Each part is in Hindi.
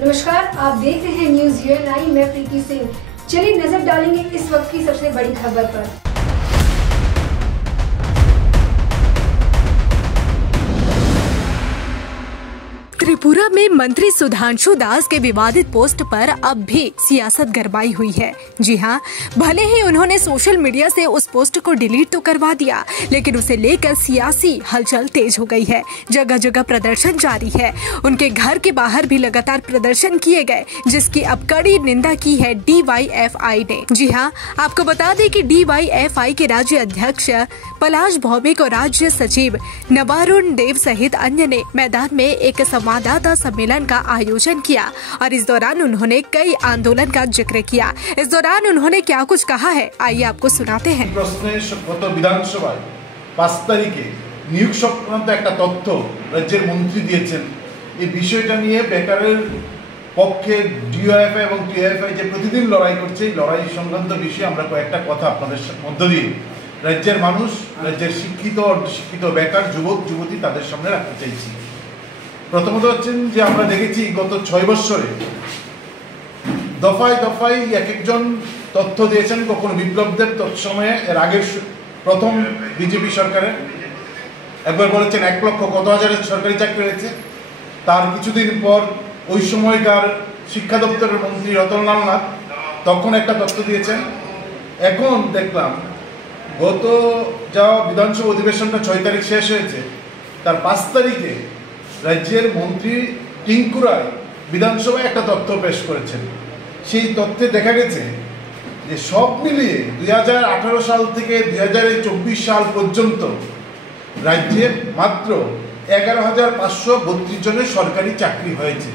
नमस्कार, आप देख रहे हैं न्यूज यूएनआई। मैं प्रीति सिंह। चलिए नजर डालेंगे इस वक्त की सबसे बड़ी खबर पर। त्रिपुरा में मंत्री सुधांशु दास के विवादित पोस्ट पर अब भी सियासत गरमाई हुई है। जी हां, भले ही उन्होंने सोशल मीडिया से उस पोस्ट को डिलीट तो करवा दिया, लेकिन उसे लेकर सियासी हलचल तेज हो गई है। जगह जगह प्रदर्शन जारी है। उनके घर के बाहर भी लगातार प्रदर्शन किए गए, जिसकी अब कड़ी निंदा की है DYFI ने। जी हां, आपको बता दें कि DYFI के राज्य अध्यक्ष पलाश भौमिक और राज्य सचिव नवारुण देव सहित अन्य ने मैदान में एक संवाददाता सम्मेलन का आयोजन किया और इस दौरान उन्होंने कई आंदोलन का जिक्र किया। इस दौरान उन्होंने क्या कुछ कहा है, आइए आपको सुनाते हैं। বিধানসভায় 5 তারিখে নিয়োগ সংক্রান্ত একটা তথ্য রাজ্যের মন্ত্রী দিয়েছেন। এই বিষয়টা নিয়ে বেকারের পক্ষে DYFI এবং TYFI যে প্রতিদিন লড়াই করছে, এই লড়াই সংক্রান্ত বিষয়ে আমরা কয়েকটা কথা আপনাদের মধ্য দিয়ে রাজ্যের মানুষ, রাজ্যের শিক্ষিত অর্ধশিক্ষিত বেকার যুবক যুবতী তাদের সামনে রাখতে চাইছি। প্রথমত হচ্ছেন যে আমরা দেখেছি গত 6 বছরে দফায় দফায় এক একজন তথ্য দিয়েছেন। কখনো বিপ্লব দেব তৎসময়ে এর আগের প্রথম বিজেপি সরকারে একবার বলেছেন 1 লক্ষ কত হাজারের সরকারি চাকরি হয়েছে। তার কিছুদিন পর ওই সময়কার শিক্ষা দপ্তরের মন্ত্রী রতনলাল নাথ তখন একটা তথ্য দিয়েছেন। এখন দেখলাম গত যা বিধানসভা অধিবেশনটা 6 তারিখ শেষ হয়েছে, তার 5 তারিখে রাজ্যের মন্ত্রী টিঙ্কু রায় বিধানসভায় একটা তথ্য পেশ করেছেন। সেই তথ্যে দেখা গেছে যে সব মিলিয়ে 2018 সাল থেকে 2024 সাল পর্যন্ত রাজ্যে মাত্র 11,532 জনের সরকারি চাকরি হয়েছে।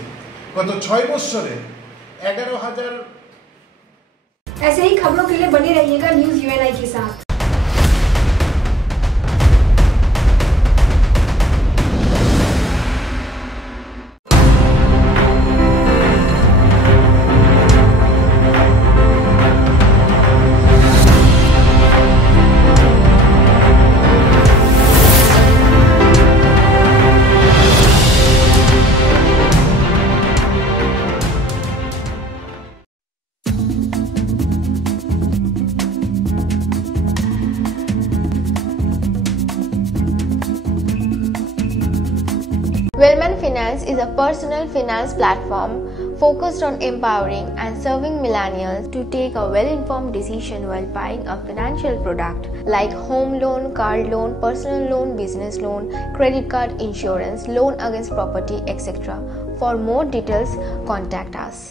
গত 6 বছরে 11,000। ऐसे ही खबरों के लिए बने रहिएगा न्यूज यूएनआई के साथ। Wellman Finance is a personal finance platform focused on empowering and serving millennials to take a well-informed decision while buying a financial product like home loan, car loan, personal loan, business loan, credit card, insurance, loan against property, etc. For more details, contact us.